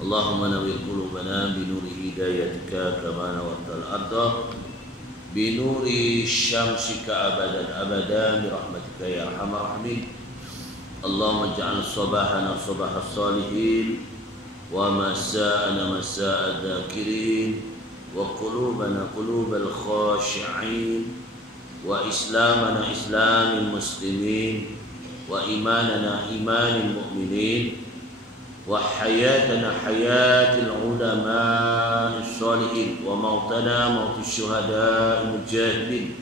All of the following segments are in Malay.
اللهم نور قلوبنا بنور هدايتك كما نورت الأرض بنور شمسك أبدا أبدا برحمتك يا أرحم الراحمين. اللهم اجعل صباحنا صباح الصالحين ومساءنا مساء الذاكرين وقلوبنا قلوب الخاشعين وإسلامنا إسلام المسلمين وإيماننا إيمان المؤمنين وحياتنا حياة العلماء الصالحين وموتنا موت الشهداء المجاهدين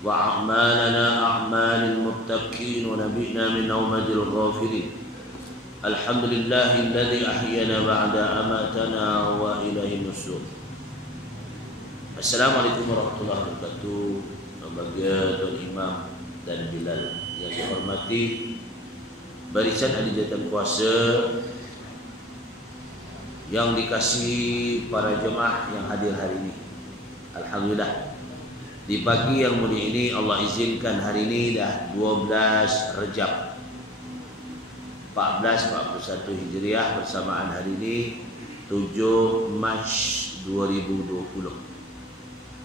وأعمالنا أعمال المتقين ونبينا من نومة الغافلين. الحمد لله الذي أحيانا بعد أماتنا وإليه النشور. Assalamualaikum warahmatullahi wabarakatuh. Bagi Tuan Imam dan Bilal yang saya hormati, barisan ahli jawatan kuasa yang dikasihi para jemaah yang hadir hari ini. Alhamdulillah, di pagi yang mulia ini Allah izinkan hari ini dah 12 Rejab 1441 Hijriah bersamaan hari ini 7 Mac 2020.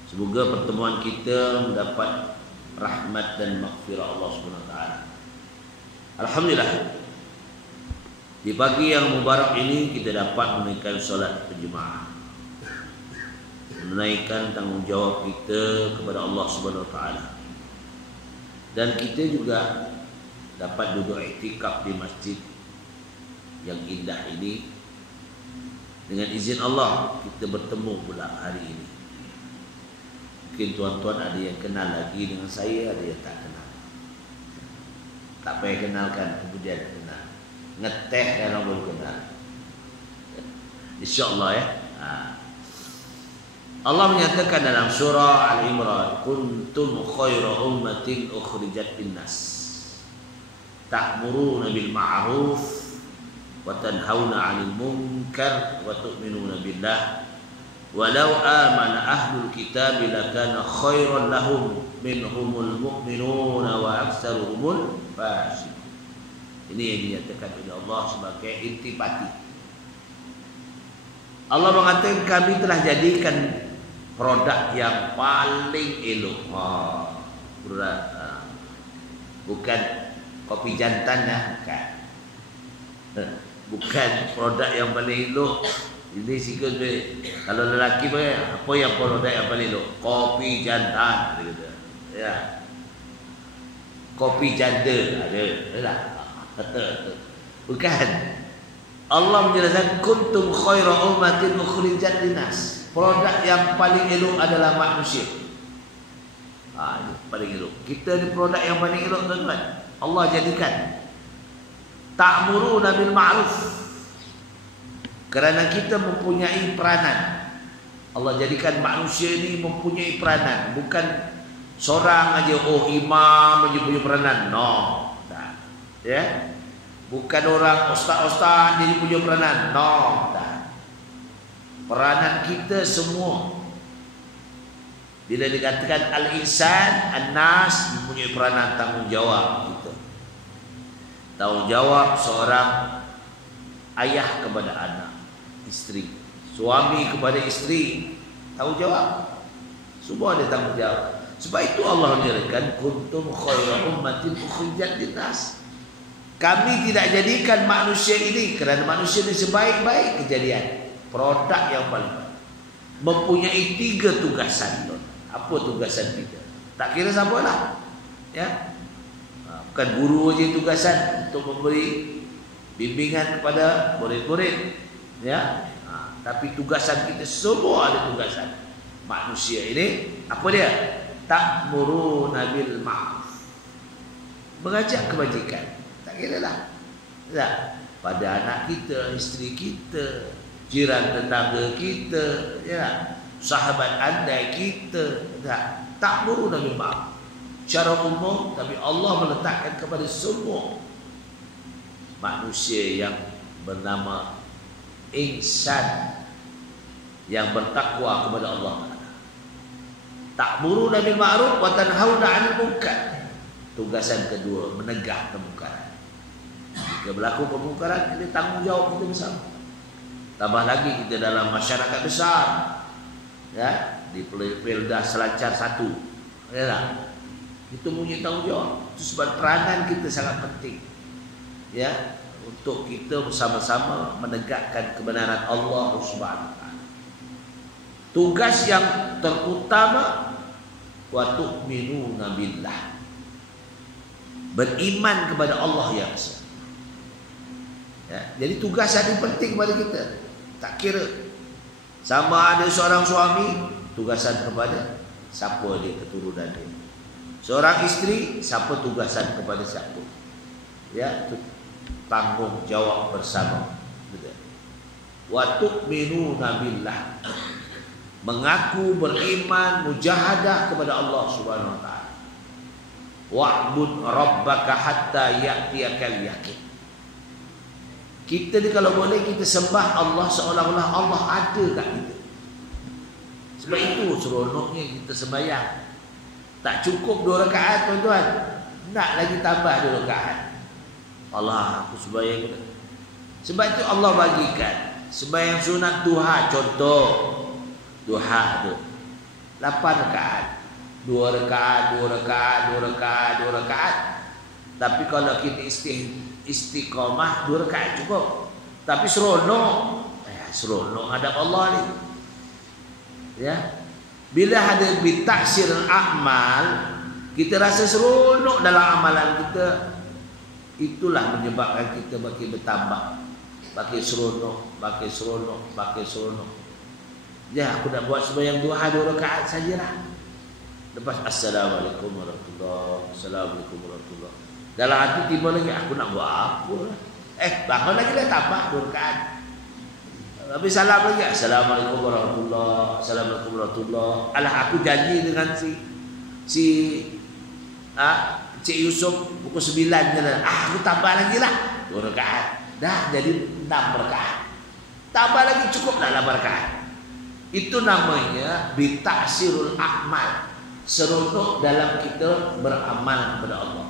Semoga pertemuan kita mendapat rahmat dan maghfirah Allah Subhanahu wa taala. Alhamdulillah, di pagi yang mubarak ini kita dapat menunaikan solat berjemaah, menunaikan tanggungjawab kita kepada Allah Subhanahu wa taala. Dan kita juga dapat duduk iktikaf di masjid yang indah ini. Dengan izin Allah kita bertemu pula hari ini. Mungkin tuan-tuan ada yang kenal lagi dengan saya, ada yang tak kenal. Tak payah kenalkan, kemudian kenal. Ngeteh kalau baru kenal. InsyaAllah ya. Allah menyatakan dalam surah Al-Imran, kuntum khaira ummatin ukhrijat linnas ta'muruna bil ma'ruf wa tanhauna 'anil munkar wa tu'minuna billah walau amana ahlul kitab lakana khairan lahum minhumul mu'minuna wa aktsaruhumul fasiqun. Ini yang dinyatakan oleh Allah sebagai intipati. Allah mengatakan kami telah jadikan produk yang paling elok. Produk bukan kopi jantan ya, bukan. Bukan produk yang paling elok. Ini sikit kalau lelaki apa yang produk yang paling elok? Kopi jantan, kata. Ya. Kopi janda ada. Bukan. Allah menjelaskan kuntum khaira ummatin ukhrijat linnas. Produk yang paling elok adalah manusia. Ini paling elok. Kita ni produk yang paling elok, tuan-tuan. Allah jadikan ta'muruna bil ma'ruf. Kerana kita mempunyai peranan. Allah jadikan manusia ini mempunyai peranan. Bukan seorang aja, imam aja punya peranan. No. Tak. Ya. Bukan orang ustaz-ustaz dia punya peranan. No. Tak. Peranan kita semua. Bila dikatakan al-insan, an-nas mempunyai peranan tanggungjawab kita. Tanggungjawab seorang ayah kepada anak, isteri, suami kepada isteri, tanggungjawab. Semua ada tanggungjawab. Sebab itu Allah menyatakan kuntum khairu ummatin ukhrijat linnas. Kami tidak jadikan manusia ini, kerana manusia ini sebaik-baik kejadian, produk yang paling baik. Mempunyai 3 tugasan. Apa tugasan kita? Tak kira siapa lah. Ya. Bukan guru saja tugasan untuk memberi bimbingan kepada murid-murid. Ya. Tapi tugasan kita semua ada tugasan. Manusia ini apa dia? Ta'muruna bil ma'ruf. Mengajak kebajikan. Tak kira lah. Ya. Pada anak kita, isteri kita, jiran tetangga kita, ya, sahabat andai kita, ta'muruna bil ma'ruf. Secara umum, tapi Allah meletakkan kepada semua manusia yang bernama insan yang bertakwa kepada Allah. Ta'muruna bil ma'ruf wa tanhauna 'anil munkar. Tugasan kedua, menegah kemungkaran. Jika berlaku kemungkaran, ini tanggungjawab kita bersama. Tambah lagi kita dalam masyarakat besar, ya, di Pelda Selancar 1, ya tak? Kita punya tanggungjawab. Itu sebab peranan kita sangat penting, ya, untuk kita bersama-sama menegakkan kebenaran Allah Subhanahu wa taala. Tugas yang terutama, wa tu'minuna billah, beriman kepada Allah yang esa. Ya, jadi tugas yang penting kepada kita. Tak kira sama ada seorang suami, tugasan kepada siapa dia keturunan dia. Seorang isteri, siapa tugasan kepada siapa. Ya, itu tanggungjawab bersama. Wa tu'minuna billah, mengaku beriman, mujahadah kepada Allah Subhanahu wa taala. Wa'bud rabbaka hatta ya'tiyakal yaqin. Kita ni kalau boleh kita sembah Allah seolah-olah Allah ada kat kita. Sebab itu seronoknya kita sembahyang. Tak cukup 2 rakaat tuan-tuan, nak lagi tambah 2 rakaat. Allah, aku sembahyang. Sebab itu Allah bagikan sembahyang sunat duha, contoh duha tu 8 rakaat, 2 rakaat, 2 rakaat, 2 rakaat, 2 rakaat. Tapi kalau kita istiqamah 2 rakaat cukup. Tapi seronok, seronok hadap Allah ni. Ya, bila ada bitaksir amal, kita rasa seronok dalam amalan kita. Itulah menyebabkan kita makin bertambah, makin seronok, makin seronok, makin seronok. Ya, aku nak buat sembahyang 2 rakaat sajalah. Lepas assalamualaikum warahmatullahi, assalamualaikum warahmatullahi. Dalam hati tiba lagi, aku nak buat apa lah. Bangun lagi dah, tambah 2 rakaat. Habis salam lagi, assalamualaikum warahmatullahi, assalamualaikum warahmatullahi. Alah, aku janji dengan Cik Yusuf pukul 9 je lah. Aku tambah lagi lah 2 rakaat. Dah jadi 6 rakaat. Tambah lagi cukup dah 8 rakaat. Itu namanya bitaksirul amal, seronok dalam kita beramal kepada Allah.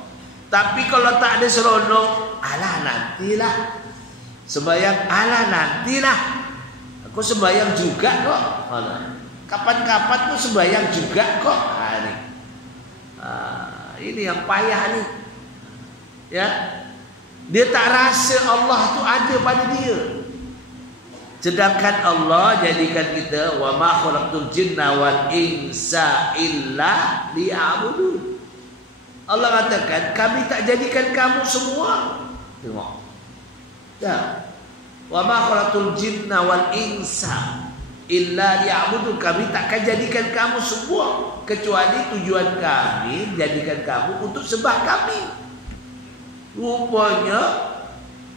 Tapi kalau tak ada seronok, alah nantilah sembahyang, alah nantilah aku sembahyang juga kok. Kapan-kapan pun sembahyang juga kok. Ini yang payah ni. Ya, dia tak rasa Allah tu ada pada dia. Sedangkan Allah jadikan kita wa ma khalaqtul jinna wal insa illa liya'budun. Allah katakan kami tak jadikan kamu semua. Tengok. Ya. Wa ma khalaqtul jinna wal insa illa liya'budun. Kami takkan jadikan kamu semua kecuali tujuan kami jadikan kamu untuk sembah kami. Rupanya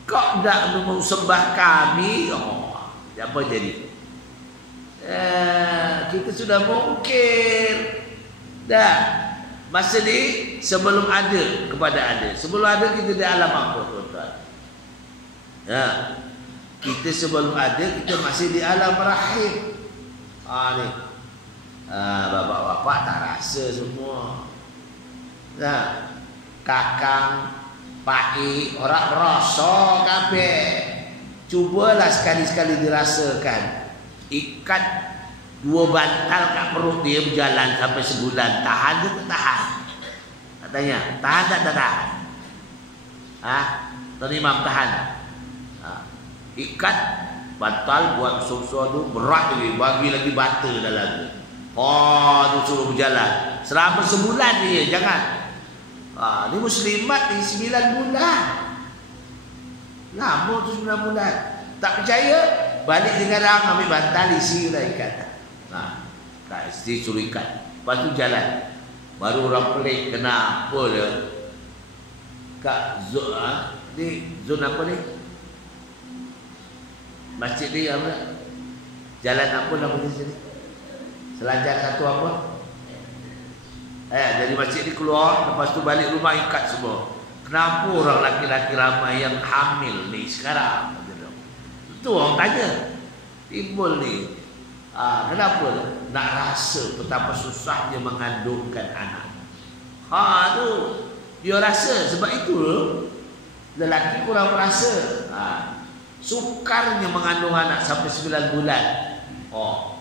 kau tak mau sembah kami, apa jadi? Kita sudah mungkir. Dah. Masa ni sebelum ada kepada ada. Sebelum ada kita di alam apa tuan-tuan? Ya. Kita sebelum ada kita masih di alam rahim. Ni. Bapak-bapak tak rasa semua. Nah, kakang, pak-i, orang rasa kabeh. Cubalah sekali-sekali dirasakan. Ikat 2 bantal kat perut dia berjalan sampai sebulan. Tahan ke tak tahan? Katanya, tahan tak tahan? Tuan Imam tahan? Ikat bantal buat besar-besar tu berat lagi, bagi lagi bata dalam tu. Tu suruh berjalan selama sebulan dia, jangan. Ni muslimat ni 9 bulan. Lama tu 9 bulan. Tak percaya, balik dengan orang ambil bantal isi lah ikat. Tak isi suruh ikat. Lepas tu jalan. Baru orang pelik kenapa dia. Kak zon apa ni? Masjid ni apa? Jalan apa nama di sini? Selancar 1 apa? Dari masjid ni keluar, lepas tu balik rumah ikat semua. Kenapa orang laki-laki ramai yang hamil ni sekarang? Itu orang tanya. Timbul ni. Kenapa? Nak rasa betapa susahnya mengandungkan anak. Tu. Dia rasa. Sebab itu lelaki kurang rasa. Sukarnya mengandung anak sampai 9 bulan. Oh,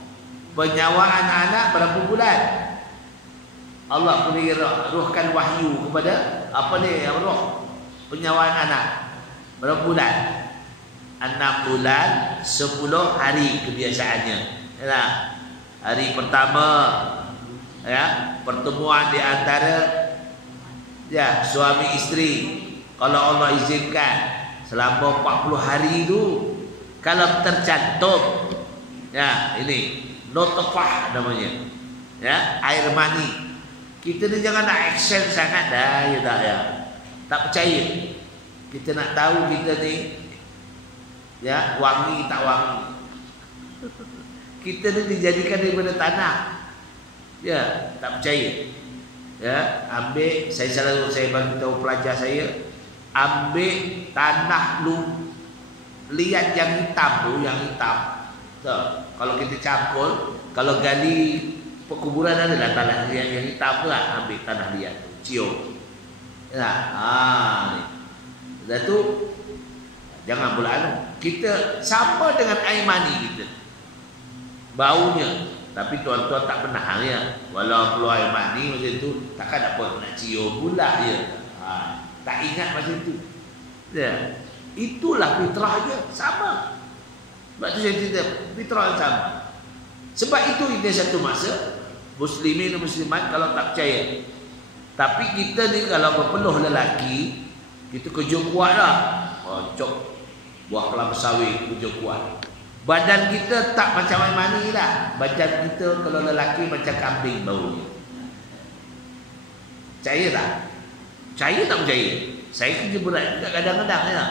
penyawaan anak berapa bulan? Allah boleh ruhkan wahyu kepada roh penyawaan anak berapa bulan? 6 bulan 10 hari kebiasaannya. Ya, hari pertama ya, pertemuan di antara ya suami isteri. Kalau Allah izinkan selama 40 hari itu, kalau tercantum ya ini nutfah namanya, ya air mani. Kita ni jangan nak action sangat dah, ya tak ya. Tak percaya. Kita nak tahu kita ni ya wangi tak wangi. Kita ni dijadikan daripada tanah. Ya, tak percaya. Ya, ambil saya bagi tahu pelajar saya, ambil tanah liat yang hitam tu, yang hitam. So, kalau kita cangkul, kalau gali perkuburan adalah tanah liat yang hitam tu lah, ambil tanah liat tu, cium. Ya, ni. Dah tu jangan pula kita sama dengan air mani kita. Baunya, tapi tuan-tuan tak pernah ya. Walau keluar air mani macam tu, takkan apa nak cium pula dia. Tak ingat macam tu. Ya. Itulah fitrahnya sama. Sebab tu saya cerita fitrah sama. Sebab itu dia satu masa muslimin dan muslimat kalau tak percaya. Tapi kita ni kalau berpeluh lelaki, kita kerja kuat lah. Cok buah kelapa sawit kerja kuat. Badan kita tak macam air mani lah. Badan kita kalau lelaki macam kambing baunya. Percaya tak? Percaya tak percaya? Saya kerja berat juga kadang-kadang ya.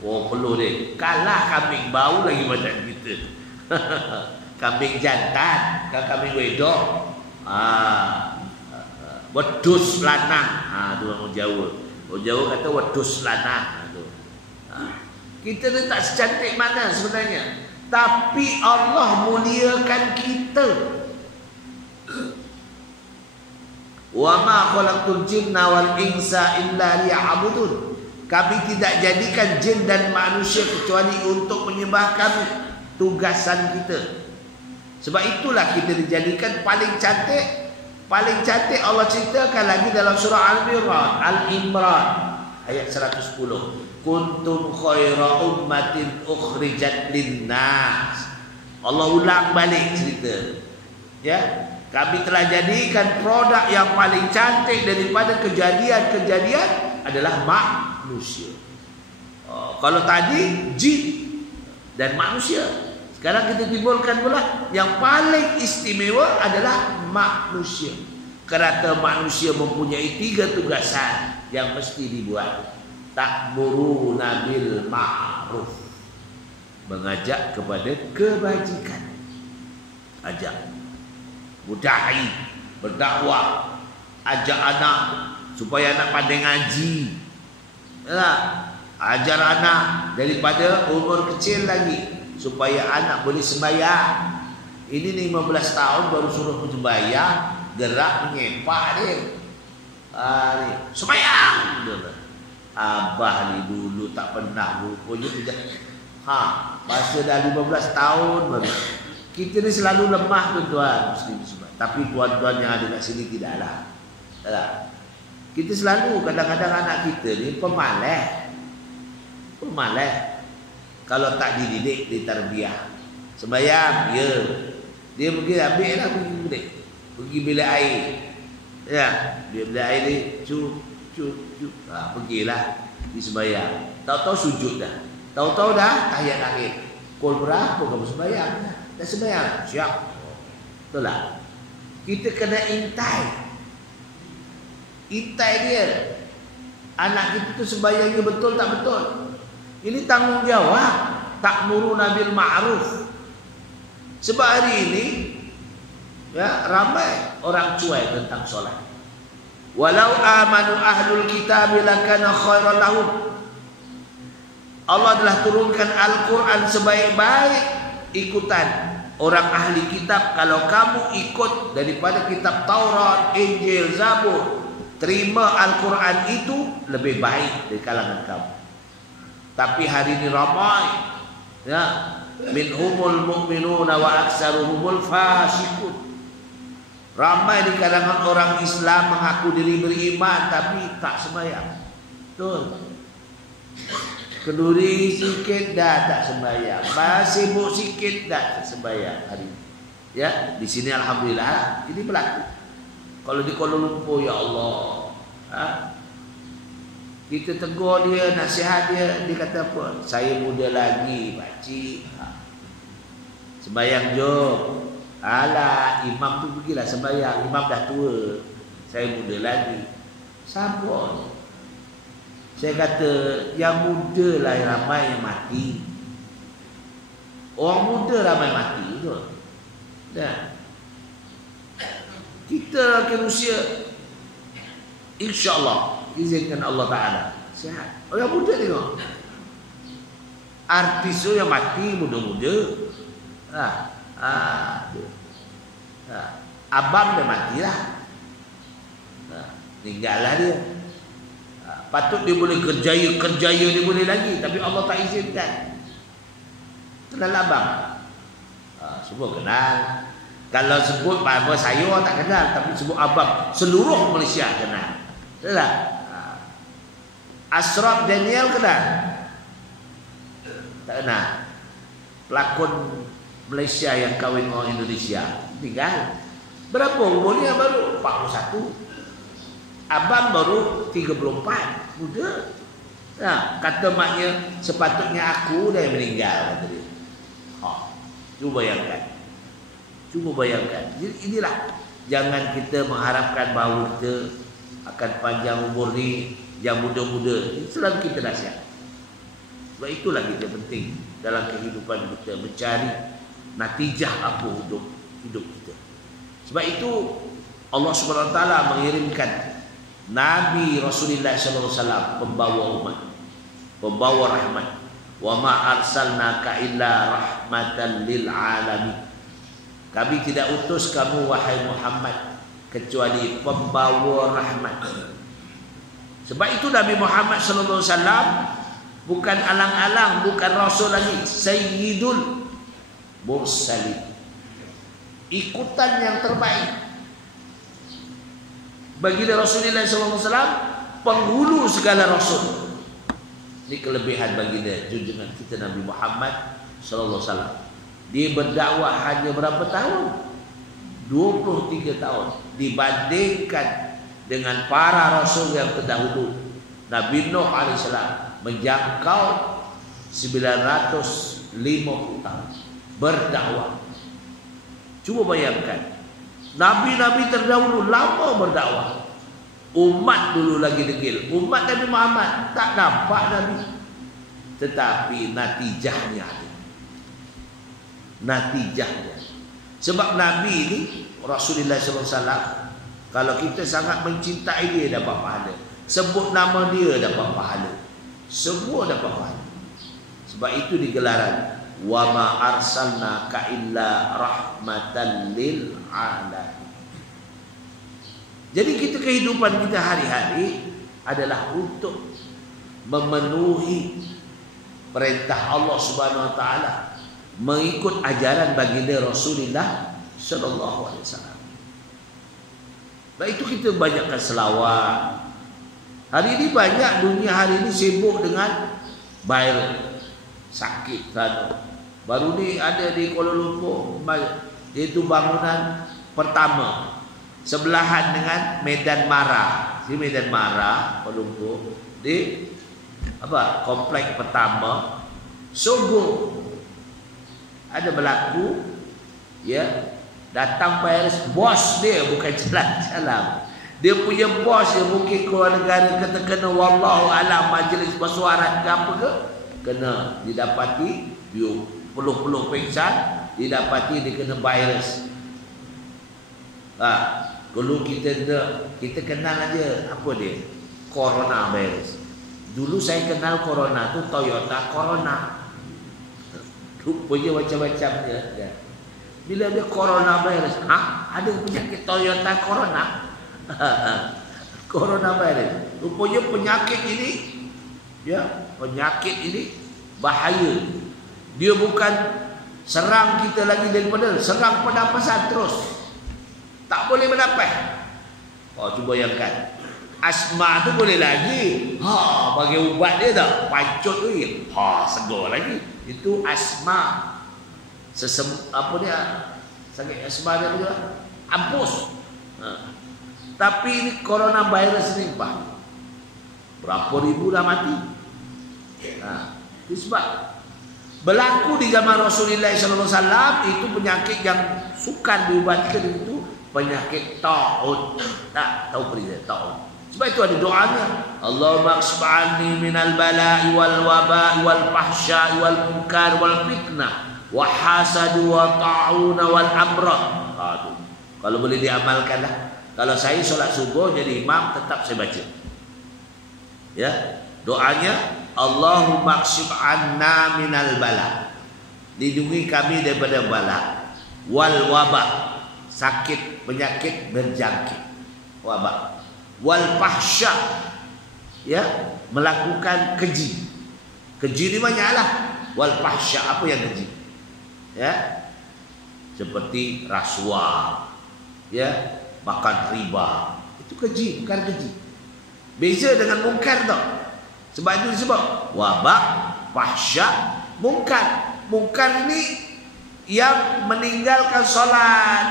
Oh peluh dia. Kalah kambing bau lagi badan kita. Kambing jantan, kambing wedok. Wedus lanang. Tu orang Jawa. Orang Jawa kata wedus lanang. Kita ni tak secantik mana sebenarnya. Tapi Allah muliakan kita. Wa ma khalaqtul jinna wal insa illa liya'budun. Kami tidak jadikan jin dan manusia kecuali untuk menyembah kami. Tugasan kita. Sebab itulah kita dijadikan paling cantik. Paling cantik Allah ceritakan lagi dalam surah Al-Imran ayat 110. Kuntum khaira ummatin ukhrijat linnas. Allah ulang balik cerita. Ya, kami telah jadikan produk yang paling cantik daripada kejadian-kejadian adalah manusia. Kalau tadi jin dan manusia, sekarang kita timbulkan pula yang paling istimewa adalah manusia. Kerana manusia mempunyai 3 tugasan yang mesti dibuat. Ta'muruna bil ma'ruf, mengajak kepada kebajikan. Ajak. Mudai, berdakwah, ajak anak supaya anak pandai ngaji. Ya, ajar anak daripada umur kecil lagi supaya anak boleh sembahyang. Ini 15 tahun baru suruh sembahyang, gerak menyepak dia. Ni sembahyang. Abah ni dulu tak pernah rupanya tidak. Masa dah 15 tahun baru. Kita ni selalu lemah tuan-tuan muslim semua. Tapi tuan-tuan yang ada kat sini tidaklah. Kita selalu kadang-kadang anak kita ni pemalas. Kalau tak dididik, ditarbiyah. Sembahyang, ya. Dia pergi ambil lah pergi bilik air. Ya, bilik air ni cup. Pergilah di sembahyang. Tahu-tahu sujud dah. Tahu-tahu dah tahiyat akhir. Pukul berapa kamu sembahyang? Dah sembahyang. Siap. Betul lah. Kita kena intai. Intai dia. Anak kita tu sembahyangnya betul tak betul? Ini tanggungjawab. Ta'muruna bil ma'ruf. Sebab hari ini ya, ramai orang cuai tentang solat. Walau amanu ahlul kitab lakana khairan lahum. Allah telah turunkan Al-Quran sebaik-baik ikutan orang ahli kitab. Kalau kamu ikut daripada kitab Taurat, Injil, Zabur, terima Al-Quran itu lebih baik dari kalangan kamu. Tapi hari ini ramai Ya, minhumul mu'minuna wa aktsaruhumul fasiqun. Ramai di kalangan orang Islam mengaku diri beriman tapi tak sembahyang. Betul. Kenduri sikit dah tak sembahyang, sibuk sikit dah tak sembahyang hari ini. Ya, di sini alhamdulillah ini berlaku. Kalau di Kuala Lumpur, ya Allah, kita tegur dia, nasihat dia, dia kata apa? Saya muda lagi, pakcik. Sembahyang jom. Alah, imam tu pergilah sembahyang. Imam dah tua. Saya muda lagi. Sabar. Saya kata, yang muda lah yang ramai yang mati. Orang muda ramai mati. Betul? Dan kita akan usia, insyaAllah, izinkan Allah Ta'ala, sihat. Orang muda tengok. Artis tu yang mati muda-muda. Abang dia matilah. Tinggallah dia. Patut dia boleh kerjaya dia boleh lagi, tapi Allah tak izinkan. Kenal abang? Semua kenal. Kalau sebut apa saya tak kenal, tapi sebut abang seluruh Malaysia kenal. Betul tak? Ashraf Daniel kenal? Tak kenal. Pelakon Malaysia yang kahwin orang Indonesia tinggal. Berapa umurnya? Baru 41. Abang baru 34. Muda. Nah, kata maknya sepatutnya aku dah meninggal, kata dia. Cuba bayangkan. Jadi inilah, jangan kita mengharapkan bahawa kita akan panjang umur ni yang muda-muda. Selalu kita nasihat. Sebab itulah kita penting dalam kehidupan kita mencari natijah apa hidup kita. Sebab itu Allah Subhanahu Wa Taala mengirimkan Nabi Rasulullah sallallahu alaihi wasallam, pembawa umat, pembawa rahmat. Wa ma arsalnaka illa rahmatan lil alamin. Kami tidak utus kamu wahai Muhammad kecuali pembawa rahmat. Sebab itu Nabi Muhammad sallallahu alaihi wasallam bukan alang-alang, bukan rasul lagi, sayyidul mursalin. Ikutan yang terbaik. Baginda Rasulullah SAW penghulu segala rasul. Ini kelebihan baginda junjungan kita Nabi Muhammad SAW. Dia berdakwah hanya berapa tahun? 23 tahun. Dibandingkan dengan para rasul yang terdahulu. Nabi Nuh AS menjangkau 950 tahun berdakwah. Cuba bayangkan, Nabi-Nabi terdahulu lama berdakwah. Umat dulu lagi degil. Umat Nabi Muhammad tak nampak Nabi, tetapi natijahnya ada. Natijahnya. Sebab Nabi ini Rasulullah SAW, kalau kita sangat mencintai dia dapat pahala. Sebut nama dia dapat pahala. Semua dapat pahala. Sebab itu digelaran wa ma arsalnaka illa rahmatan lil alamin. Jadi kita, kehidupan kita hari-hari adalah untuk memenuhi perintah Allah Subhanahu Wa Taala, mengikut ajaran baginda Rasulullah sallallahu alaihi wasallam. Baik itu kita banyakkan selawat. Hari ini banyak dunia hari ini sibuk dengan virus, sakit kan. Baru ni ada di Kuala Lumpur, iaitu bangunan pertama sebelahan dengan Medan Mara. Di Medan Mara, Kuala Lumpur, di kompleks pertama sungguh ada berlaku, ya, datang virus, bos dia bukan jalan-jalan. Dia punya bos yang mungkin keluar negara kena wallahu alam majlis bersuarat ke apa ke, kena didapati puluh-puluh pingsan, didapati dia kena virus. Dulu kita kenal aja apa dia, corona virus. Dulu saya kenal corona tu Toyota Corona. Rupanya macam-macam dia. Bila dia corona virus, ada penyakit Toyota Corona. Corona virus. Rupanya penyakit ini, ya, penyakit ini bahaya. Dia bukan serang kita lagi daripada serang pernafasan terus. Tak boleh bernafas. Oh, cuba bayangkan. Asma tu boleh lagi. Bagi ubat dia tak. Pancut tu. Segar lagi. Itu asma. Apa dia? Sakit asma dia juga. Ampus. Tapi ini coronavirus ni berapa ribu dah mati. Itu sebab berlaku di zaman Rasulullah SAW itu penyakit yang sukar diubatkan itu penyakit ta'ud. Tak tahu pergi ta'ud. Sebab itu ada doanya. Allahumma ksba'ani minal bala'i wal waba'i wal fahsya'i wal munkar wal fitnah wa hasadu wa ta'una wal amrad. Kalau boleh diamalkan lah. Kalau saya solat subuh jadi imam tetap saya baca. Ya, doanya Allahumma ksib anna minal bala. Lindungi kami daripada bala. Wal wabah, sakit, penyakit berjangkit. Wabah. Wal fahsya, ya, melakukan keji. Keji ni banyaklah. Wal fahsya, apa yang keji? Ya. Seperti rasuah. Ya, makan riba. Itu keji, bukan keji. Beza dengan mungkar tau. Sebab itu disebut wabak, fahsya, mungkar. Mungkar ini yang meninggalkan solat,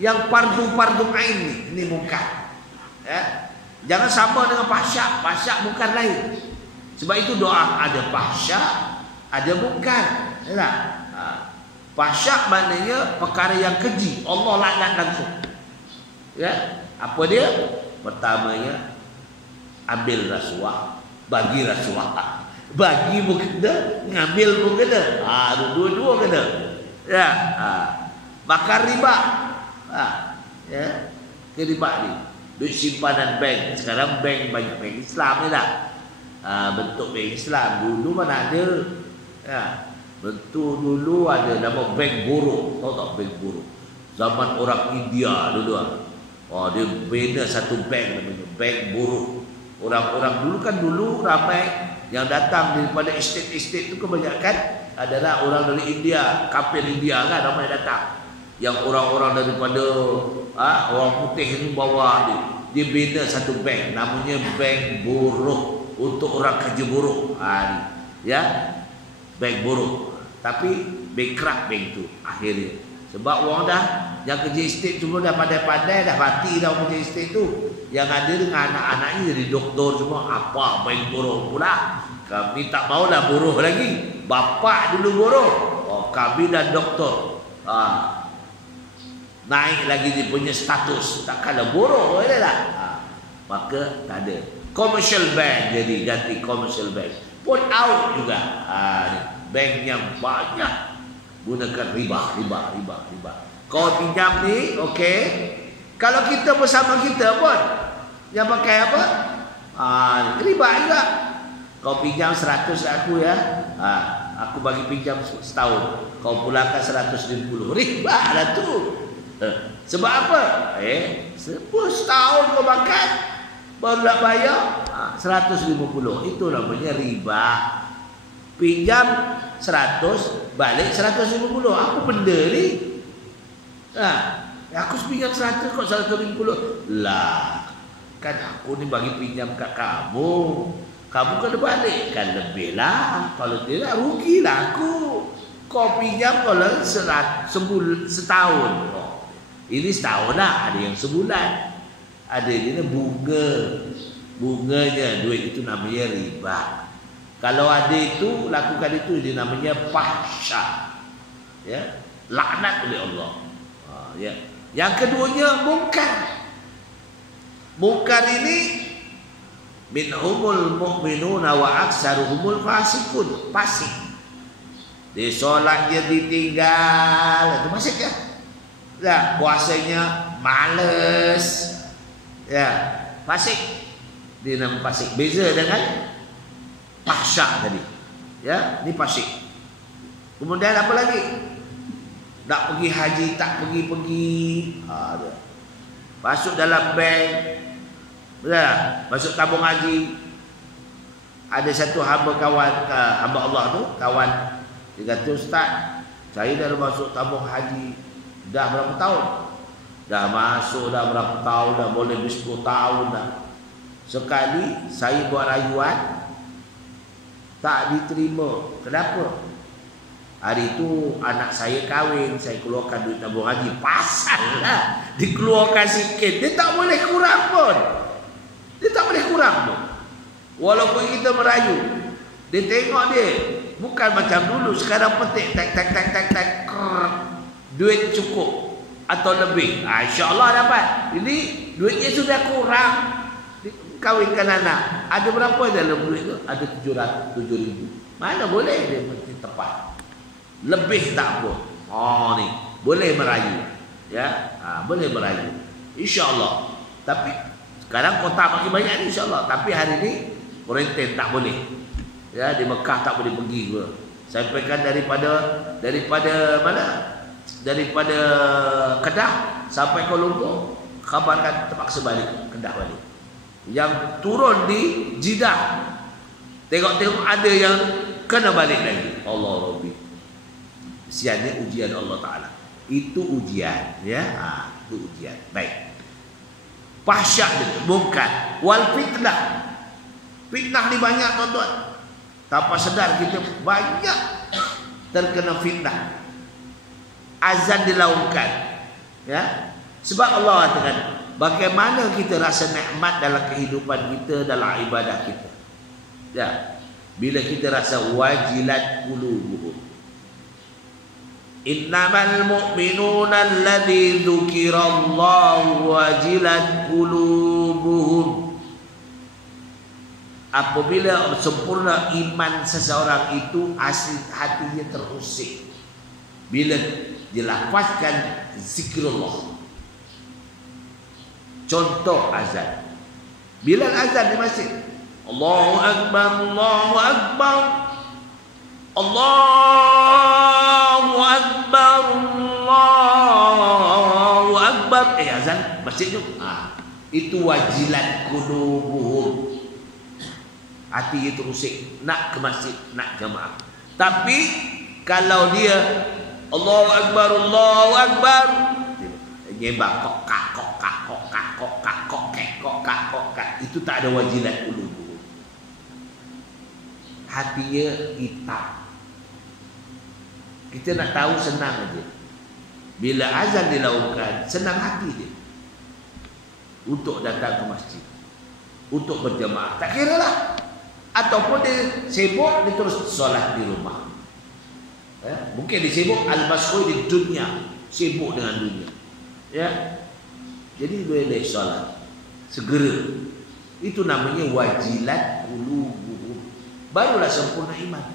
yang fardu ain ini mungkar. Ya. Jangan sama dengan fahsya. Fahsya mungkar lain. Sebab itu doa ada fahsya, ada mungkar. Ya. Fahsya maknanya perkara yang keji. Allah laknat langsung. Ya. Apa dia? Pertamanya ambil rasuah, bagi rasuah. Bagi pun kena, ngambil pun kena. Dua-dua kena. Ya. Bakar riba. Ya. Ke riba ni. Duit simpanan bank. Sekarang bank banyak bank Islam ni dah. Bentuk bank Islam. Dulu mana ada. Ya. Bentuk dulu ada nama bank buruk. Tahu tak bank buruk? Zaman orang India dulu. Dia bina satu bank namanya bank buruk. Orang-orang dulu ramai yang datang daripada estate-estate itu kebanyakan adalah orang dari India, kafir India kan ramai datang. Yang orang-orang daripada orang putih itu bawa dia bina satu bank namanya bank buruk untuk orang kerja buruk. Ya, bank buruk. Tapi bankrupt bank itu akhirnya. Sebab orang dah yang kerja estate semua dah pandai-pandai dah mati dah kerja estate tu. Yang ada dengan anak-anaknya jadi doktor semua. Apa bank buruh pula? Kami tak maulah buruh lagi. Bapak dulu buruh. Kami dah doktor. Naik lagi dia punya status. Takkanlah buruh boleh lah. Maka tak ada. Commercial bank jadi ganti commercial bank. Put out juga. Bank yang banyak gunakan riba. Kau pinjam ni, okey. Kalau kita bersama kita pun yang pakai apa? Riba juga. Kau pinjam 100 aku ya. Aku bagi pinjam setahun. Kau pulangkan 150. Riba lah tu. Sebab apa? Setahun kau makan baru nak bayar 150. Itu namanya riba. Pinjam 100, balik 150. Apa benda ni? Aku pinjam 100 kok 150. Lah, kan aku ni bagi pinjam kat kamu. Kamu kena balikkan lebih lah. Kalau tidak rugilah aku. Kau pinjam kalau setahun. Ini setahun lah. Ada yang sebulan. Ada yang bunga. Bunganya duit itu namanya riba. Kalau ada itu, lakukan itu dia namanya fahsya. Ya, laknat oleh Allah. Ya. Yang keduanya mungkar. Mungkar ini minhumul mu'minuna wa aksaruhumul fasikun. Fasik. Dia solatnya ditinggal. Itu fasik ya. Ya, puasanya males. Ya, fasik. Dia nama fasik. Beza dengan fahsya tadi. Ya, ini fasik. Kemudian apa lagi? Nak pergi haji tak pergi-pergi. Masuk dalam bank. Masuk tabung haji. Ada satu hamba kawan, hamba Allah tu, kawan Dia kata, Ustaz, saya dah masuk tabung haji dah berapa tahun? Dah masuk dah berapa tahun dah, boleh 10 tahun dah. Sekali saya buat rayuan, tak diterima. Kenapa? Hari itu anak saya kahwin, saya keluarkan duit tabung haji. Pasal lah dikeluarkan sikit. Dia tak boleh kurang pun. Dia tak boleh kurang pun. Walaupun kita merayu, dia tengok dia bukan macam dulu. Sekarang petik tak duit cukup atau lebih. InsyaAllah dapat. Ini duitnya sudah kurang, kawinkan anak. Ada berapa dalam duit tu? Ada 700, 7,000. Mana boleh dia mesti tepat. Lebih tak pun. Oh ni boleh merayu, ya, boleh merayu, insya-Allah. Tapi sekarang kota makin banyak ni, insya-Allah. Tapi hari ni kuarantin tak boleh, ya, di Mekah tak boleh pergi ke. Sampaikan daripada mana? Daripada Kedah sampai Kuala Lumpur, kabarkan terpaksa balik Kedah balik. Yang turun di Jeddah, tengok-tengok ada yang kena balik lagi. Allah Rabbi. Siannya ujian Allah Ta'ala. Itu ujian, ya. Itu ujian. Baik. Pahsyat itu bukan. Wal fitnah. Fitnah ni banyak, tuan-tuan. Tanpa sedar kita banyak terkena fitnah. Azan dilaungkan, ya. Sebab Allah katakan, bagaimana kita rasa nikmat dalam kehidupan kita, dalam ibadah kita, ya. Bila kita rasa wajilat qulubuhum. Innamal mu'minuna alladhi dzukirallahu wajilat qulubuhum. Apabila sempurna iman seseorang itu, asli hatinya terusik bila dilafazkan zikrullah. Contoh azan. Bila azan di masjid, Allahu Akbar, Allahu Akbar, Allahu Akbar, Allahu Akbar. Azan masjid tu. Itu wajilat qulubuhum. Hati itu rusik, nak ke masjid, nak jemaah. Tapi kalau dia Allahu Akbar, Allahu Akbar, nyembah kokak, itu tak ada wajilat qulubuhum. Hatinya hitam. Kita nak tahu senang aja. Bila azan dilakukan, senang hati dia untuk datang ke masjid, untuk berjemaah. Tak kira lah. Ataupun dia sibuk, dia terus solat di rumah. Ya? Mungkin dia sibuk al-mas'ul di dunia, sibuk dengan dunia. Ya, jadi boleh solat segera. Itu namanya wajilat qulubuhum. Barulah sempurna iman.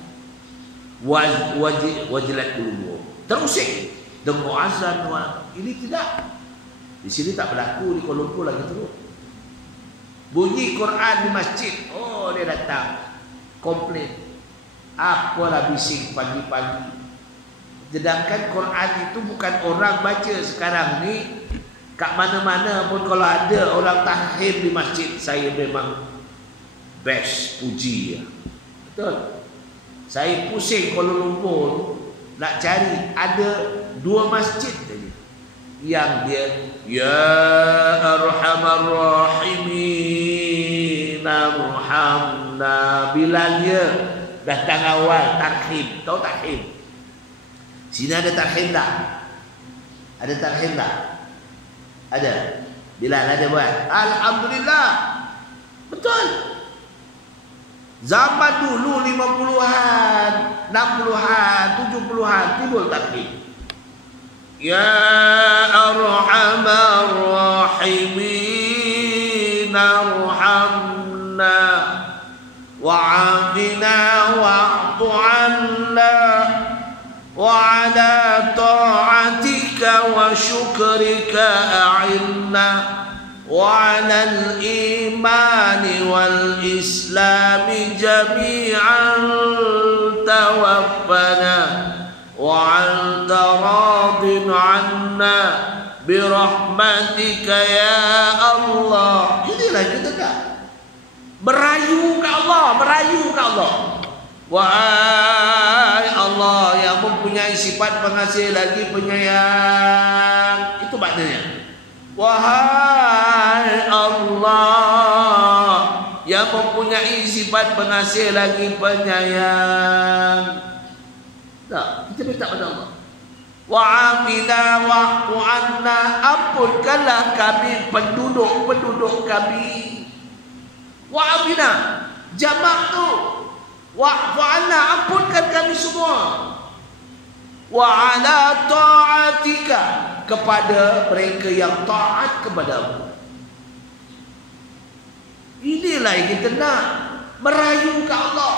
Wajilat qulubuhum. Terusik dengar azan, ini tidak. Di sini tak berlaku, di Kuala Lumpur lagi terus. Bunyi Quran di masjid, oh dia datang komplain. Apalah bising pagi-pagi. Sedangkan Quran itu bukan orang baca sekarang ni. Kat mana-mana pun kalau ada orang tahfidz di masjid, saya memang best, puji ya. Betul. Saya pusing Kuala Lumpur nak cari ada 2 masjid saja yang dia ya arhamar rahimin arhamna. Bila dia datang awal tarhim, tahu tarhim? Sini ada tarhim tak? Ada tarhim tak? Ada. Bilal ada buat. Alhamdulillah. Betul. Zaman dulu 50-an, 60-an, 70-an timbul tarhim. Ya arhamar rahimin arhamna wa'afina wa'fu 'anna wa 'ala ta'atika wa syukrika a'inna wa 'alal imani wal islami jami'an tawaffana wa 'anta radin 'anna birahmatika ya Allah. Inilah kita kan merayu ke Allah, merayu ke Allah. Wahai Allah, Allah yang mempunyai sifat pengasih lagi penyayang. Itu maknanya. Wahai Allah yang mempunyai sifat pengasih lagi penyayang. Tak, kita minta pada Allah. Wa'afina wa'fu anna, ampunkanlah kami penduduk kami. Wa'afina, jamak tu. Wa'fu anna, ampunkan kami semua. Wa ala ta'atika, kepada mereka yang taat kepadamu. Inilah yang kita nak, merayu ke Allah.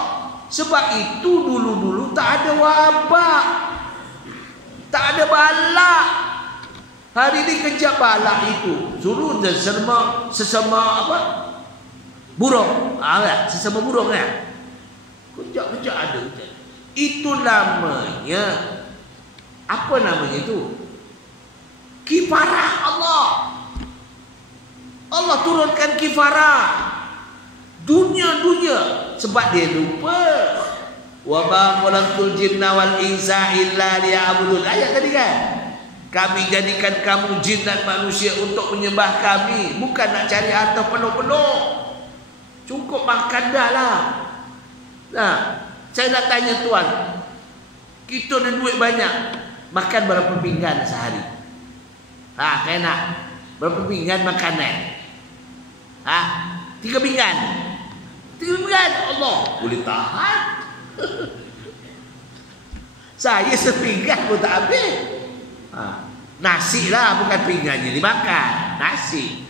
Sebab itu dulu-dulu tak ada wabak, tak ada balak. Hari ini kejap balak itu. Suruh sesama apa? Burung. Sesama burung kan? Kejap-kejap ada. Itu namanya, apa namanya itu? Kifarah Allah. Allah turunkan kifarah. Dunia-dunia. Sebab dia lupa. Wa ma khalaqtul jinna wal insa illa liya'budun. Ayat tadi kan? Kami jadikan kamu jin dan manusia untuk menyembah kami. Bukan nak cari harta penuh-penuh. Cukup makan dah lah. Nah, saya nak tanya tuan. Kita ada duit banyak. Makan berapa pinggan sehari? Kaya nak berapa pinggan makanan? 3 pinggan. 3 pinggan. Allah boleh tahan. Saya sepinggan pun tak habis. Nasi lah, bukan pinggannya dimakan. Nasi.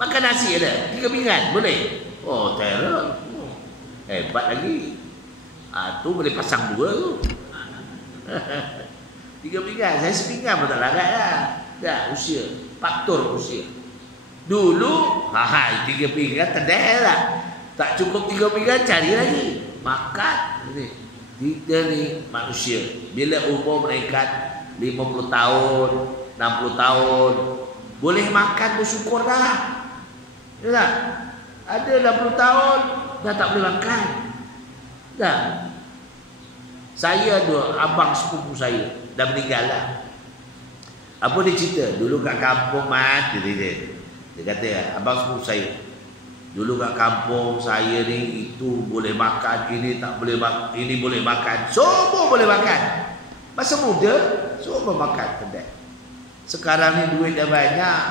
Makan nasi ada 3 pinggan boleh. Oh terror. Hebat lagi. Tu boleh pasang 2 tu. 3 pinggan. Saya sepinggan pun tak larat lah. Dah usia, faktor usia. Dulu 3 pinggan terdeh lah. Tak cukup 3 pinggan, cari lagi. Makan ini. Kita ni manusia, bila umur meningkat 50 tahun 60 tahun, boleh makan bersyukur dah. Ya tak? Ada 60 tahun dah tak boleh makan. Dah. Saya ada abang sepupu saya dah meninggal lah. Apa dia cerita? Dulu kat kampung dia kata, abang sepupu saya, dulu kat kampung saya ni itu boleh makan, ini tak boleh makan, ini boleh makan, semua boleh makan. Masa muda semua makan kedai. Sekarang ni duit dah banyak,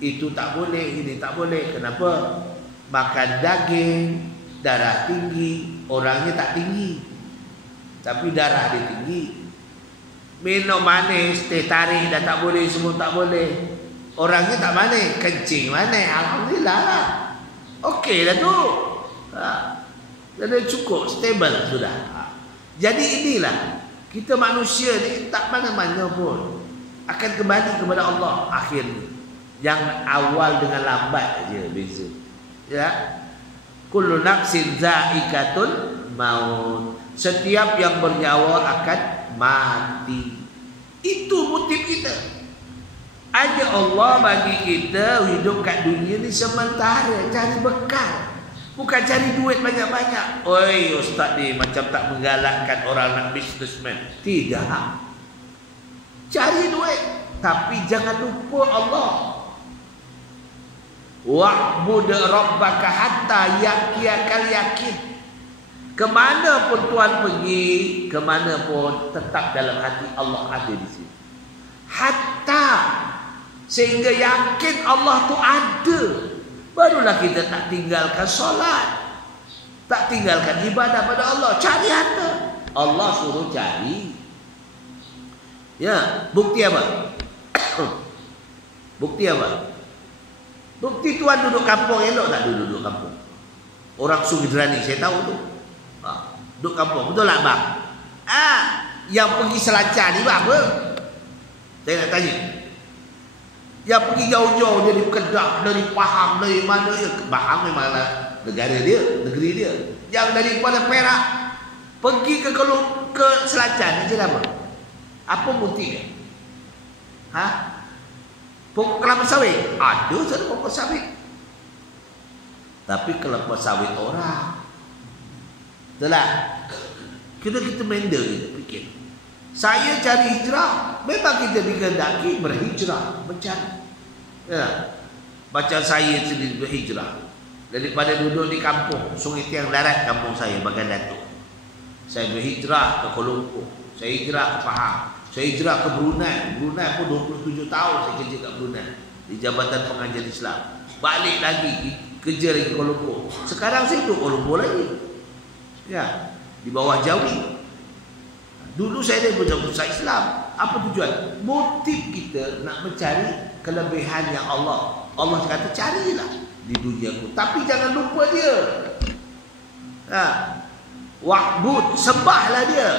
itu tak boleh, ini tak boleh. Kenapa? Makan daging, darah tinggi, orangnya tak tinggi, tapi darah dia tinggi. Minum manis, teh tarik dah tak boleh, semua tak boleh. Orangnya tak manis, kencing manis. Alhamdulillah lah. Okey lah tu. Jadi cukup, stable sudah. Jadi inilah, kita manusia ni tak mana-mana pun akan kembali kepada Allah akhirnya. Yang awal dengan lambat aja beza. Ya. Kullu nafsin za'iqatul maut. Setiap yang bernyawa akan mati. Itu motif kita. Aja Allah bagi kita hidup kat dunia ni sementara, cari bekal, bukan cari duit banyak-banyak. Oi ustaz ni macam tak menggalakkan orang nak businessman. Tidak. Cari duit, tapi jangan lupa Allah. Wa'bud rabbaka hatta yaqiyakal yakin. Kemana pun tuan pergi, kemana pun tetap dalam hati Allah ada di sini. Hatta, sehingga yakin Allah tu ada. Barulah kita tak tinggalkan solat, tak tinggalkan ibadah pada Allah. Cari harta, Allah suruh cari. Ya, bukti apa? Bukti apa? Bukti tuan duduk kampung elok tak duduk kampung? Orang Sungai Derani saya tahu tu. Duduk kampung, betul tak bang? Yang pergi selancar ni bang apa? Saya nak tanya. Yang pergi jauh-jauh dari Kedah, dari Pahang, dari mana ya? Pahang memanglah negara dia, negeri dia. Yang daripada Perak pergi ke Selancar ni apa? Apa bukti dia? Pokok kelapa sawit? Ada satu pokok sawit. Tapi kelapa sawit orang. Betul tak? Kita mender kita. berfikir. Saya cari hijrah, memang kita dikehendaki berhijrah, mencari. Ya. Macam saya sendiri berhijrah daripada duduk di kampung Sungai Tiang Darat, kampung saya Bagan Datuk. Saya berhijrah ke Kuala Lumpur, saya hijrah ke Pahang, saya hijrah ke Brunei. Brunei pun 27 tahun saya kerja kat Brunei di Jabatan Pengajian Islam. Balik lagi kerja lagi ke Kuala Lumpur. Sekarang saya duduk Kuala Lumpur lagi. Ya, di bawah Jawi. Dulu saya dari pusat Islam. Apa tujuan? Motif kita nak mencari kelebihan yang Allah. Allah kata carilah di dunia ku, tapi jangan lupa dia. Wa'bud, sembahlah dia.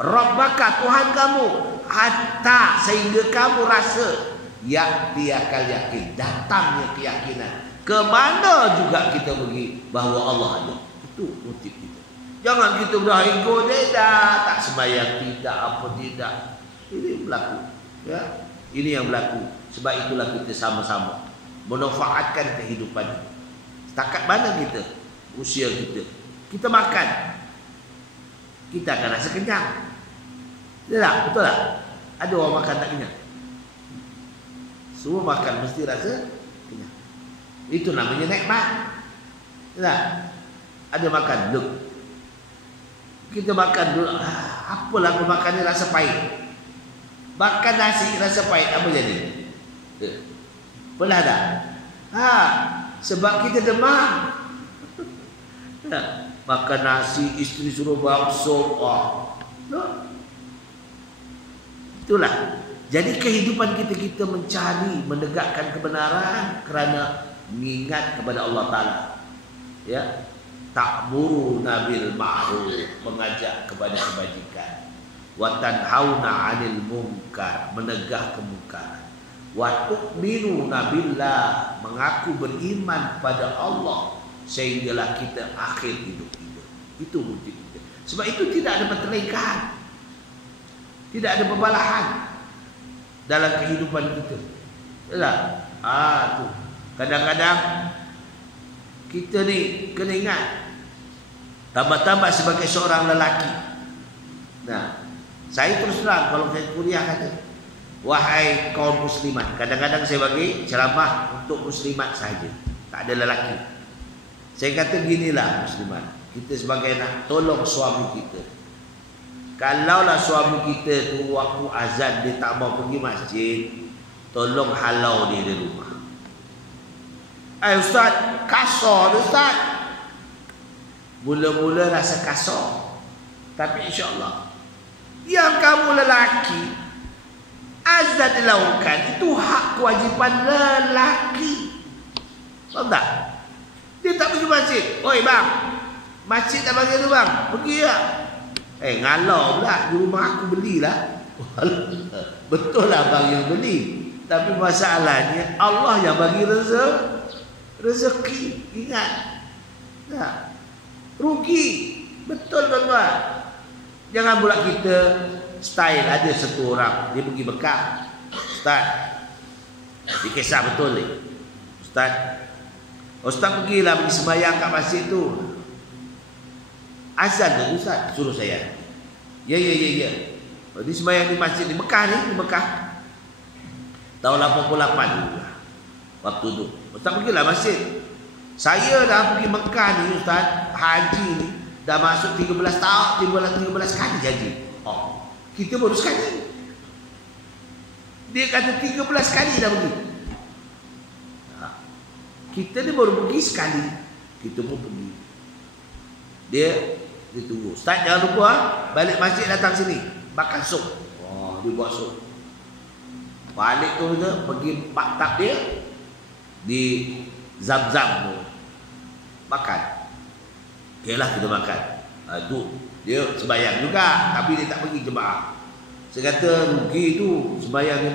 Rabbaka, Tuhan kamu, hatta sehingga kamu rasa yakal yakin, datangnya keyakinan. Ke mana juga kita pergi bahawa Allah ada. Itu motif kita. Jangan kita dah ego dah, tak sembahyang tidak, apa tidak. Ini berlaku, ya. Ini yang berlaku. Sebab itulah kita sama-sama memanfaatkan kehidupan. Setakat mana kita, usia kita, kita makan, kita akan rasa kenyang. Tak? Betul tak? Ada orang makan tak kenyang? Semua makan mesti rasa kenyang. Itu namanya nikmat. Tak? Ada makan, look. Kita makan dulu, apalah aku makan ni rasa pahit. Makan nasi rasa pahit, apa jadi? Pelah dah. Sebab kita demam. Makan nasi, isteri suruh bawa sop. Itulah. Jadi kehidupan kita mencari, menegakkan kebenaran kerana mengingat kepada Allah Ta'ala. Ya. Ta'muruna bil ma'ruf, mengajak kepada kebajikan. Wa tanhauna 'anil munkar, menegah kemungkaran. Wa tu'minuna billah, mengaku beriman pada Allah sehinggalah kita akhir hidup kita. Itu motif kita. Sebab itu tidak ada pertelingkahan, tidak ada pembalahan dalam kehidupan kita. Yalah. Tu. Kadang-kadang kita ni kena ingat, tambah-tambah sebagai seorang lelaki. Nah, saya terus terang kalau saya kuliah kata, wahai kaum muslimat. Kadang-kadang saya bagi ceramah untuk muslimat saja, tak ada lelaki. Saya kata ginilah muslimat, kita sebagai anak, tolong suami kita. Kalaulah suami kita tu waktu azan dia tak mau pergi masjid, tolong halau dia di rumah. Ustaz, kasar Ustaz. Mula-mula rasa kasar, tapi insya-Allah yang kamu lelaki, azan dilakukan itu hak kewajipan lelaki. Faham tak? Dia tak pergi masjid. Oi bang, masjid tak bagi tu bang, pergi lah. Ngalau pula, di rumah aku belilah. Betul lah bang yang beli, tapi masalahnya Allah yang bagi rezeki. Ingat tak? Rugi. Betul tuan-tuan. Jangan pula kita style. Ada satu orang dia pergi Mekah, Ustaz, dia kisah betul ni, Ustaz pergilah pergi sembahyang kat masjid tu, azan tu Ustaz, suruh saya. Ya. Dia sembahyang di masjid di Mekah ni, di Mekah tahun 88 waktu tu. Ustaz pergilah masjid. Saya dah pergi Mekah ni Ustaz, haji ni dah masuk 13 tahun, 13 kali haji. Kita baru sekali. Dia kata 13 kali dah pergi. Kita ni baru pergi sekali, kita pun pergi. Dia tunggu. Ustaz jangan lupa balik masjid datang sini makan sup. Dia buat sup. Balik tu kita pergi maktab dia di Zam-Zam tu, makan. Okeylah kita makan. Tu dia sembahyang juga, tapi dia tak pergi jemaah. Saya kata rugi tu sembahyang di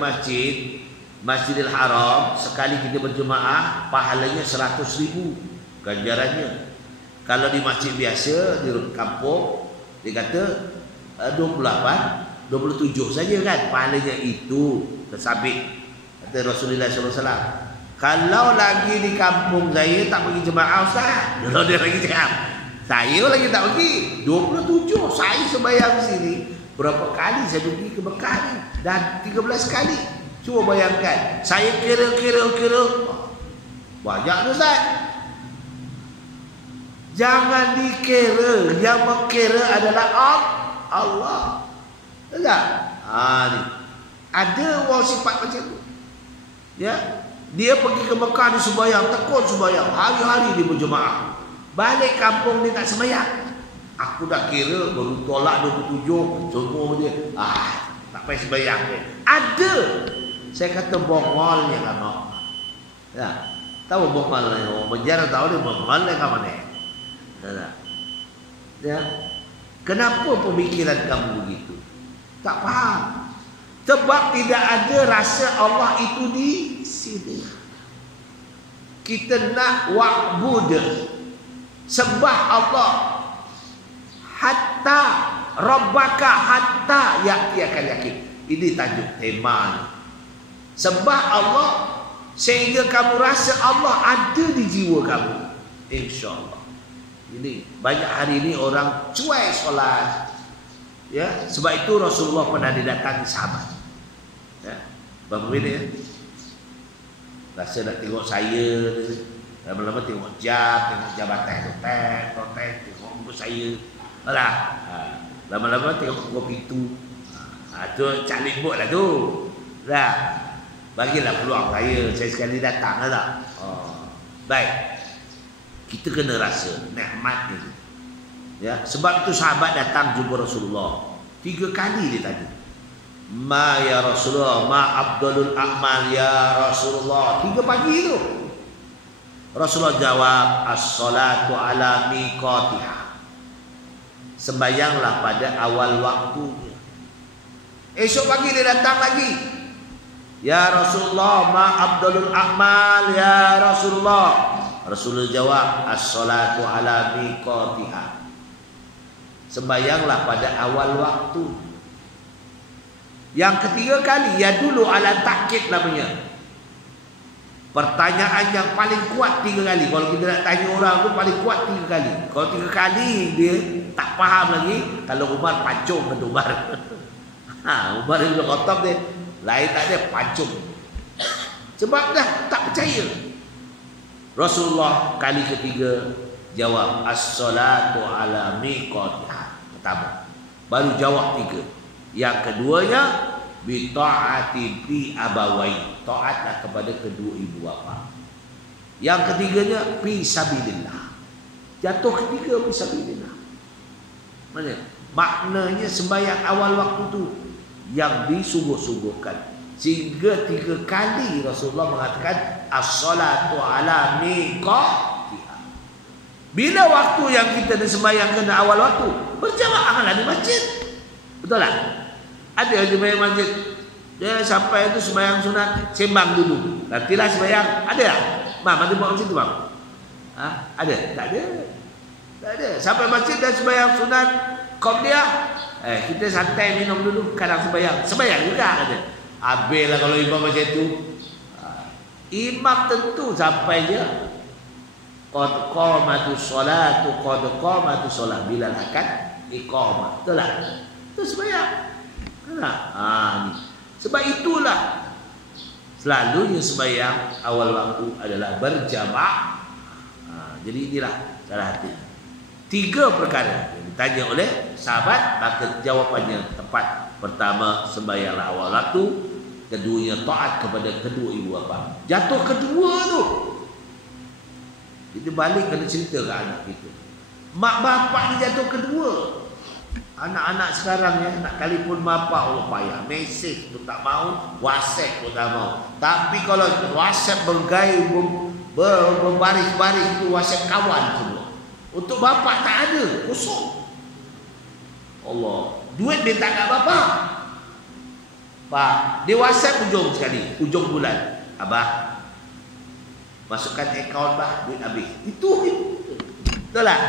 Masjidil Haram, sekali kita berjemaah pahalanya 100,000 ganjarannya. Kalau di masjid biasa di kampung dia kata 27 saja kan pahalanya, itu tersabit kata Rasulullah SAW. Kalau lagi di kampung saya tak pergi jemaah Ustaz, dia lagi cakap, saya lagi tak pergi 27, saya sembahyang sini Berapa kali saya pergi ke Mekah ni? Dan 13 kali. Cuba bayangkan. Saya kira. Banyak tu Ustaz. Jangan dikira. Yang mengkira adalah Allah. Tak? Ni. Ada orang sifat macam tu. Ya. Dia pergi ke Mekah, dia sembahyang, tekun sembahyang. Hari-hari dia berjemaah. Balik kampung dia tak sembahyang. Aku dah kira baru tolak 27 semua dia. Tak payah sembahyang dia. Ada. Saya kata bongol yang anak. Ya. Tahu bongol ni, orang penjara tahu dia bongol yang mana. Ya. Kenapa pemikiran kamu begitu? Tak faham. Sebab tidak ada rasa Allah itu di sini. Kita nak wa'bud, sembah Allah, hatta rabbaka hatta ya'tiyakal yakin. Ini tajuk tema ni. Sembah Allah sehingga kamu rasa Allah ada di jiwa kamu. InsyaAllah. Ini banyak hari ini orang cuai solat. Ya, sebab itu Rasulullah pernah didatangi sahabat. Ya, berapa minit ya? Rasa nak tengok saya, lama-lama tengok jabatan, totek, tengok muka saya. Alah, lama-lama tengok muka pintu. Tu calik bot lah tu. Dah, bagilah peluang saya sekali datang lah tak? Baik, kita kena rasa nikmat ni. Ya, sebab itu sahabat datang jumpa Rasulullah 3 kali dia tanya. Ma ya Rasulullah, ma afdalul a'mal ya Rasulullah. 3 pagi tu Rasulullah jawab, as-salatu ala miqatiha. Sembayanglah pada awal waktunya. Esok pagi dia datang lagi. Ya Rasulullah, ma afdalul a'mal ya Rasulullah. Rasulullah jawab, as-salatu ala miqatiha. Sembayanglah pada awal waktu. Yang ketiga kali, ya dulu ala takkid namanya. Pertanyaan yang paling kuat 3 kali. Kalau kita nak tanya orang tu paling kuat 3 kali. Kalau 3 kali dia tak faham lagi, kalau Umar pancung ke Umar. Umar Ibn Khattab dia lain tak ada, pancung. Sebab dah tak percaya. Rasulullah kali ketiga jawab, as-salatu ala miqatiha. Pertama, baru jawab 3. Yang keduanya, bi ta'ati bi abawai, taatlah kepada kedua ibu bapa. Yang ketiganya, fi sabilillah. Jatuh ketiga, fi sabilillah. Mana? Maknanya sembahyang awal waktu tu yang disungguh-sungguhkan. Sehingga 3 kali Rasulullah mengatakan as-salatu ala miqatiha. Bila waktu yang kita sembahyang kena awal waktu, berjamaahlah di masjid. Betul tak? Ada di masjid. Dia sampai itu sembahyang sunat, sembang dulu. Nantilah sembahyang. Ada tak? Ada buat macam tu bang? Ada? Tak ada. Tak ada. Sampai masjid dan sembahyang sunat, qabliyah. Kita santai minum dulu, kadang sembahyang. Sembahyang juga ada. Habislah kalau imam macam tu. Imam tentu sampai je qad qamatus salatu, qad qamatus salat, bila akan iqamah. Betul tak? Itu sembahyang. Ni. Sebab itulah selalunya sembahyang awal waktu adalah berjamaah. Jadi inilah salah hati. 3 perkara yang ditanya oleh sahabat, maka jawapannya tepat. Pertama, sembahyanglah awal waktu. Keduanya, taat kepada kedua ibu bapa. Jatuh kedua tu, kita balik kena cerita ke anak kita. Mak bapak ni jatuh kedua. Anak-anak sekarang ya, nak telefon bapak, Allah payah. Mesej pun tak mau, WhatsApp pun tak mau. Tapi kalau WhatsApp bergaya, berbaris-baris tu WhatsApp kawan semua. Untuk bapak tak ada, kosong. Allah, duit dia tak kat bapak. Pak, dia WhatsApp ujung sekali, ujung bulan. Abah, masukkan akaun bah, duit habis. Itu betul tak?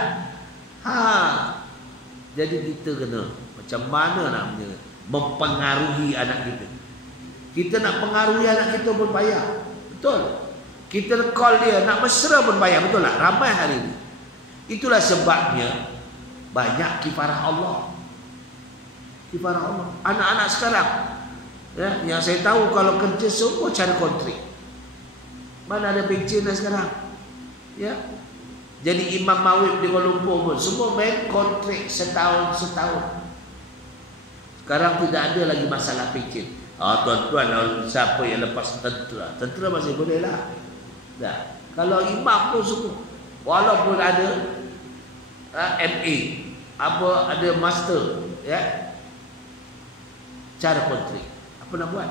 Jadi kita kena macam mana namanya mempengaruhi anak kita. Kita nak pengaruhi anak kita pun payah. Betul. Kita call dia nak mesra pun payah. Betul tak? Ramai hari ini. Itulah sebabnya banyak kifarah Allah. Kifarah Allah. Anak-anak sekarang, ya, yang saya tahu kalau kerja semua cara kontrak. Mana ada pencen sekarang? Ya. Jadi imam mawib di Kuala Lumpur pun semua main kontrak setahun. Sekarang tidak ada lagi masalah pencen. Tuan-tuan, siapa yang lepas tentera masih boleh lah. Nah, kalau imam pun semua, walaupun ada MA, ada master, ya, cara kontrak. Apa nak buat?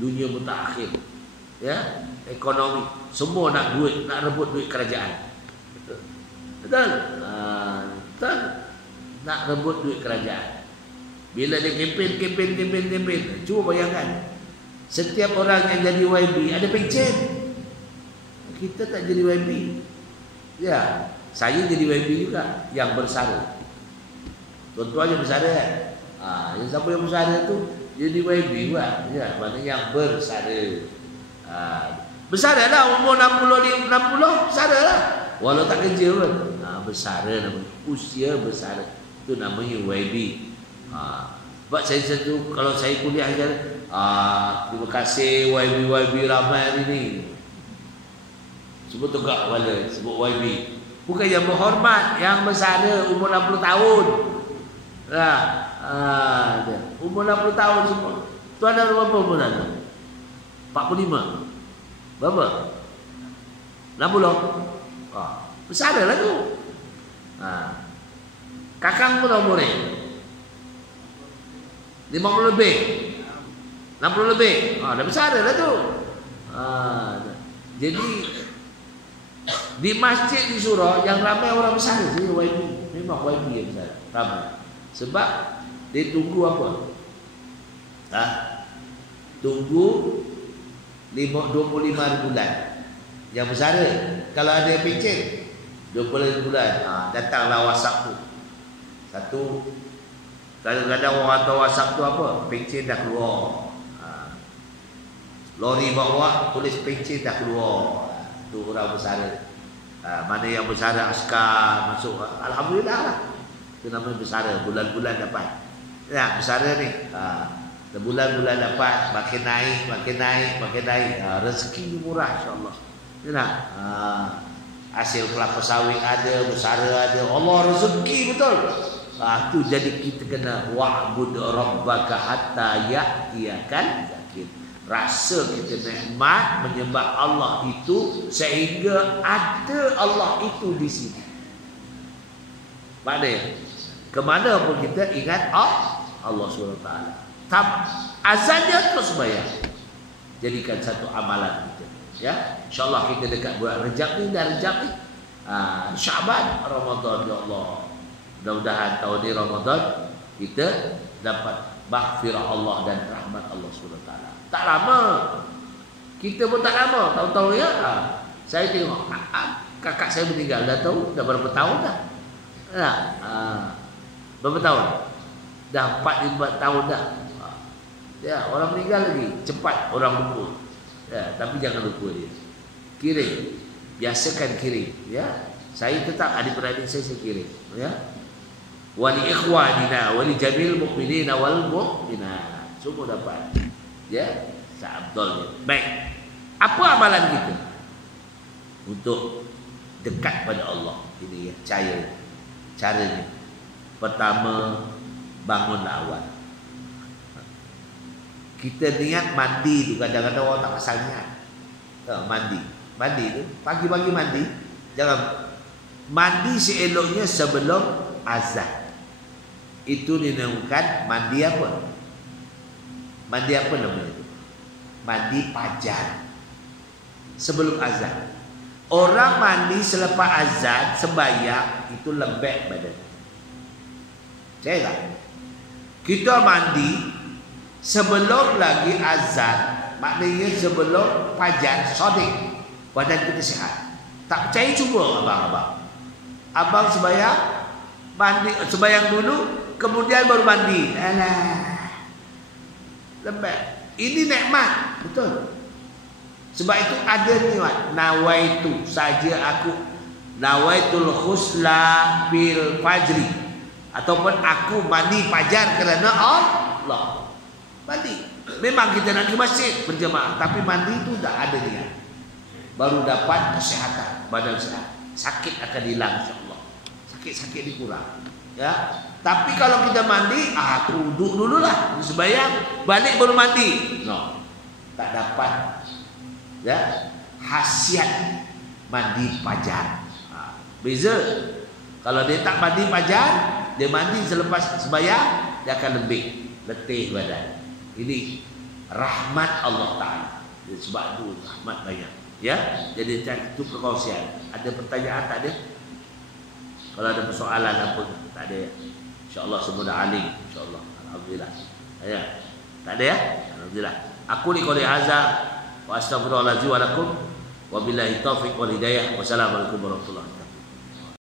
Dunia mutakhir, ya, ekonomi, semua nak duit, nak rebut duit kerajaan. Betul? Betul? Nak rebut duit kerajaan. Bila dia kempen, cuba bayangkan, setiap orang yang jadi YB ada pencen. Kita tak jadi YB. Ya, saya jadi YB juga, yang bersara. Tuan-tuan yang bersara kan? Yang siapa yang bersara tu jadi YB juga. Ya, mana yang bersara. Bersara lah, umur 60 bersara lah. Walau tak kerja pun. Bersara namanya, usia bersara. Itu namanya YB. Sebab saya satu, kalau saya kuliah aja, terima kasih YB ramai hari ni. Sebut tegak kepala, sebut YB. Bukan yang berhormat, yang bersara umur 60 tahun. Umur 60 tahun semua. Tuan ada berapa umur anda? 45. Berapa? 60. Bersara lah tu. Kakang pun umur ni 50 lebih, 60 lebih. Dah bersara lah tu. Jadi di masjid di surau yang ramai orang bersara sih YB. Memang YB yang bersara ramai. Sebab dia tunggu apa? Tunggu 25 bulan. Yang bersara kalau ada pencen 20 bulan, datanglah WhatsApp tu. Satu, kadang-kadang orang tahu WhatsApp tu apa? Pencen dah keluar. Lori bawa tulis pencen dah keluar. Tu orang bersara. Mana yang bersara askar masuk, alhamdulillah lah. Itu namanya bersara, bulan-bulan dapat. Ya, bersara ni. Bulan-bulan dapat, makin naik. Rezeki murah insya-Allah. Ya. Hasil kelapa sawit ada, bersara ada. Allah rezeki betul. Tu jadi kita kena wa'bud rabbaka hatta ya'tiyakal yakin. Rasa kita nikmat menyembah Allah itu sehingga ada Allah itu di sini. Maknanya kemana pun kita ingat Allah SWT. Azannya terus bayar. Jadikan satu amalan kita. Ya, insyaAllah kita dekat bulan Rejab ni, dah Rejab ni, Syaban, Ramadan, ya Allah. Mudah-mudahan tahun ni Ramadan kita dapat maghfirah Allah dan rahmat Allah SWT. Tak lama, kita pun tak lama, tahu-tahu ya. Saya tengok kakak saya meninggal, dah tahu dah berapa tahun dah. Berapa tahun? Dah 4-5 tahun dah. Ya, orang meninggal lagi cepat orang lupa. Ya, tapi jangan lupa dia. Kirim, biasakan kirim. Ya, saya tetap adik-beradik saya kirim. Ya, wali ikhwanina, wali jamil mukminina wal mukminat. Semua dapat. Ya, seabdolnya. Baik. Apa amalan kita untuk dekat pada Allah? Ini ya, caranya. Pertama, bangunlah awal. Kita niat mandi tu, kadang-kadang orang tak pasal niat. Mandi tu, pagi-pagi mandi. Jangan mandi seeloknya sebelum azan. Itu dinamakan mandi apa? Mandi apa namanya itu? Mandi fajar. Sebelum azan. Orang mandi selepas azan sembahyang itu lembek badan. Saya tak? Kita mandi sebelum lagi azan, maknanya sebelum fajar sodik, badan kita sihat. Tak percaya cuba abang-abang. Abang sembahyang dulu, kemudian baru mandi. Alah, lembek. Ini nikmat, betul. Sebab itu ada niat. Nawaitu saja aku, nawaitul khusla bil fajri. Ataupun aku mandi fajar kerana Allah. Mandi. Memang kita nak ke masjid berjemaah, tapi mandi itu tak ada dia. Baru dapat kesihatan, badan sehat. Sakit akan hilang insya-Allah. Sakit-sakit dikurang. Ya. Tapi kalau kita mandi, aku duduk dululah, sembahyang, balik baru mandi. No. Tak dapat. Ya. Khasiat mandi fajar. Beza. Kalau dia tak mandi fajar, dia mandi selepas sembahyang, dia akan letih badan. Ini rahmat Allah Ta'ala. Sebab itu rahmat banyak. Ya, jadi itu perkongsian. Ada pertanyaan tak ada? Kalau ada persoalan apa tak ada. InsyaAllah semua dah alim. InsyaAllah. Alhamdulillah. Ya. Tak ada ya? Alhamdulillah. Aku ni qouli hadza wa astaghfirullahalazim wa lakum wa billahi taufiq wal hidayah. Wassalamualaikum warahmatullahi wabarakatuh.